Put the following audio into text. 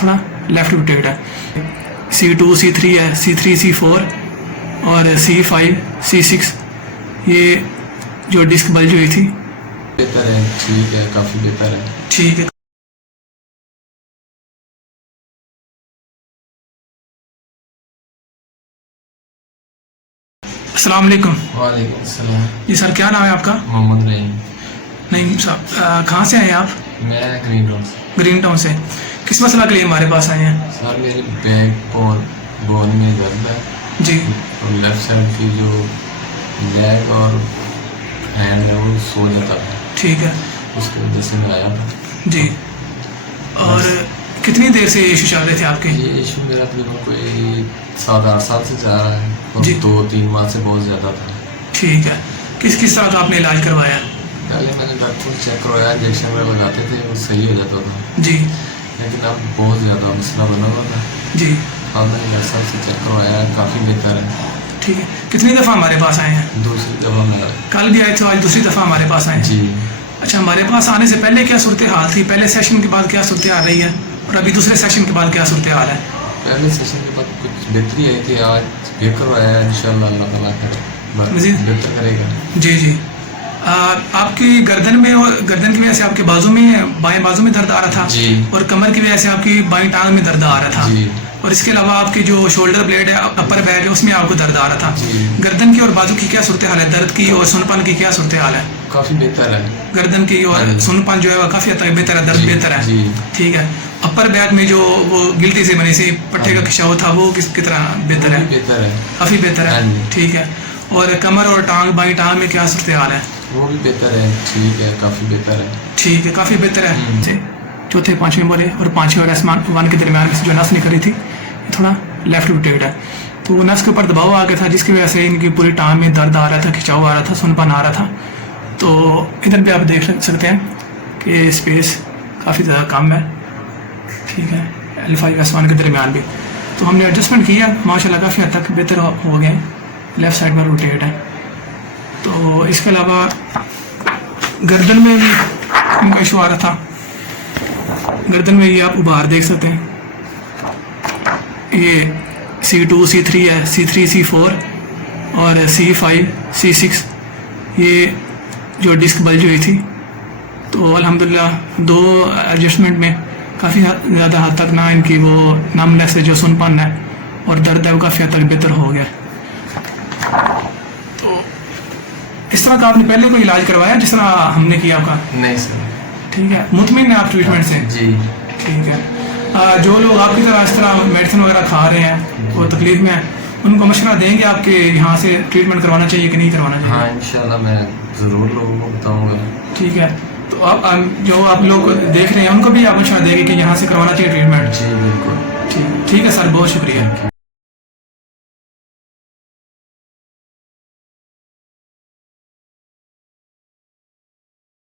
थोड़ा left rotate है। C2 C3 है, C3 C4 और C5 C6 ये जो डिस्क बल्ज हुई थी। बेहतर है, ठीक है, काफ़ी बेहतर है। ठीक है। अस्सलाम वालेकुम। वालेकुम सलाम। जी सर, क्या नाम है आपका? मोहम्मद रहीम। नहीं साहब, कहाँ से आए हैं आप? मैं ग्रीन रोड। ग्रीन टाउन से। किस मसला के लिए हमारे पास आए हैं? सर मेरे बैक और बोन में दर्द है जी और लेफ्ट साइड की जो लेग और हैंड है वो सो जाता है, ठीक है। उसकी वजह से मैं आया था। जी, और कितनी देर से ये इशू चल रहे थे आपके? ये इशू मेरा तकरीबन कोई 7-8 साल से जा रहा है और जी। 2-3 माह से बहुत ज़्यादा था। ठीक है। किस किस तरह का आपने इलाज करवाया? पहले मैंने डॉक्टर को चेक करवाया, इंजेक्शन में लगाते थे वो सही हो जाता था, जी लेकिन अब बहुत ज़्यादा मसला बना हुआ था। जी। अब मैंने डॉक्टर साहब से चेक करवाया, काफ़ी बेहतर है। ठीक है। कितनी दफ़ा हमारे पास आए हैं? दूसरी दफ़ा मैं कल भी आए थे, आज दूसरी दफ़ा हमारे पास आए हैं। जी। अच्छा, हमारे पास आने से पहले क्या सूरत हाल थी? पहले सेशन के बाद क्या सूरत हाल रही है और अभी दूसरे सेशन के बाद क्या सूरत हाल है? पहले सेशन के बाद कुछ बेहतरी है कि आज ये करवाया है, इंशाल्लाह अल्लाह ताला जी। बेहतर करेगा। जी जी। आपकी गर्दन में और गर्दन की वजह से आपके बाजू में, बाएं बाजू में दर्द आ रहा था जी। और कमर की वजह से आपकी बाएं टांग में दर्द आ रहा था जी। और इसके अलावा आपकी जो शोल्डर ब्लेड है, अपर बैक है, उसमें आपको दर्द आ रहा था। जी। गर्दन की और बाजू की क्या सूरत हाल है? दर्द की और सुनपन की क्या सूरत हाल है? काफ़ी बेहतर है। गर्दन की और हाँ। सुनपन जो है वो काफ़ी हद तक बेहतर है, दर्द जी, बेहतर है। जी। ठीक है। अपर बैक में जो वो गिल्टी से बनी सी पट्टे का हाँ। खिंचाव था वो किस की तरह बेहतर है? बेहतर है। काफ़ी बेहतर है। हाँ। ठीक है। और कमर और टांग, बाई टांग में क्या सूरत हाल है? वो भी बेहतर है, ठीक है, काफ़ी बेहतर है। ठीक है, काफ़ी बेहतर है। जी। चौथे पाँचवें बोले और पाँचवें और आसमान वन के दरमियान जो नस निकल रही थी, ये थोड़ा लेफ्ट रोटेट है, तो वो नस के ऊपर दबाव आ गया था जिसकी वजह से इनकी पूरी टांग में दर्द आ रहा था, खिंचाव आ रहा था, सुनपन आ रहा था। तो इधर भी आप देख सकते हैं कि स्पेस काफ़ी ज़्यादा कम है। ठीक है। L5 S1 के दरमियान भी तो हमने एडजस्टमेंट किया, माशाल्लाह काफ़ी हद तक बेहतर हो गए। लेफ़्ट साइड में रोटेट है। तो इसके अलावा गर्दन में भी उनका इशू आ रहा था। गर्दन में ये आप उभार देख सकते हैं, ये C2 C3 है, C3 C4 और C5 C6 ये जो डिस्क बल्ज हुई थी। तो अल्हम्दुलिल्लाह 2 एडजस्टमेंट में काफ़ी ज़्यादा हद तक ना इनकी वो नमनेस से जो सुनपन है और दर्द है वो काफ़ी हद तक बेहतर हो गया। तो इस तरह का आपने पहले कोई इलाज करवाया जिस तरह हमने किया आपका? नहीं सर। ठीक है। मुतमिन है आप ट्रीटमेंट से? जी। ठीक है। जो लोग आपकी तरह इस तरह मेडिसिन वगैरह खा रहे हैं वो तकलीफ में है, उनको मशवरा देंगे आपके यहाँ से ट्रीटमेंट करवाना चाहिए कि नहीं करवाना चाहिए? हाँ, इंशाल्लाह मैं ज़रूर लोगों को बताऊँगा। ठीक है। तो आप जो आप लोग देख रहे हैं उनको भी आप मशवरा देंगे कि यहाँ से करवाना चाहिए ट्रीटमेंट? जी बिल्कुल। ठीक है सर, बहुत शुक्रिया।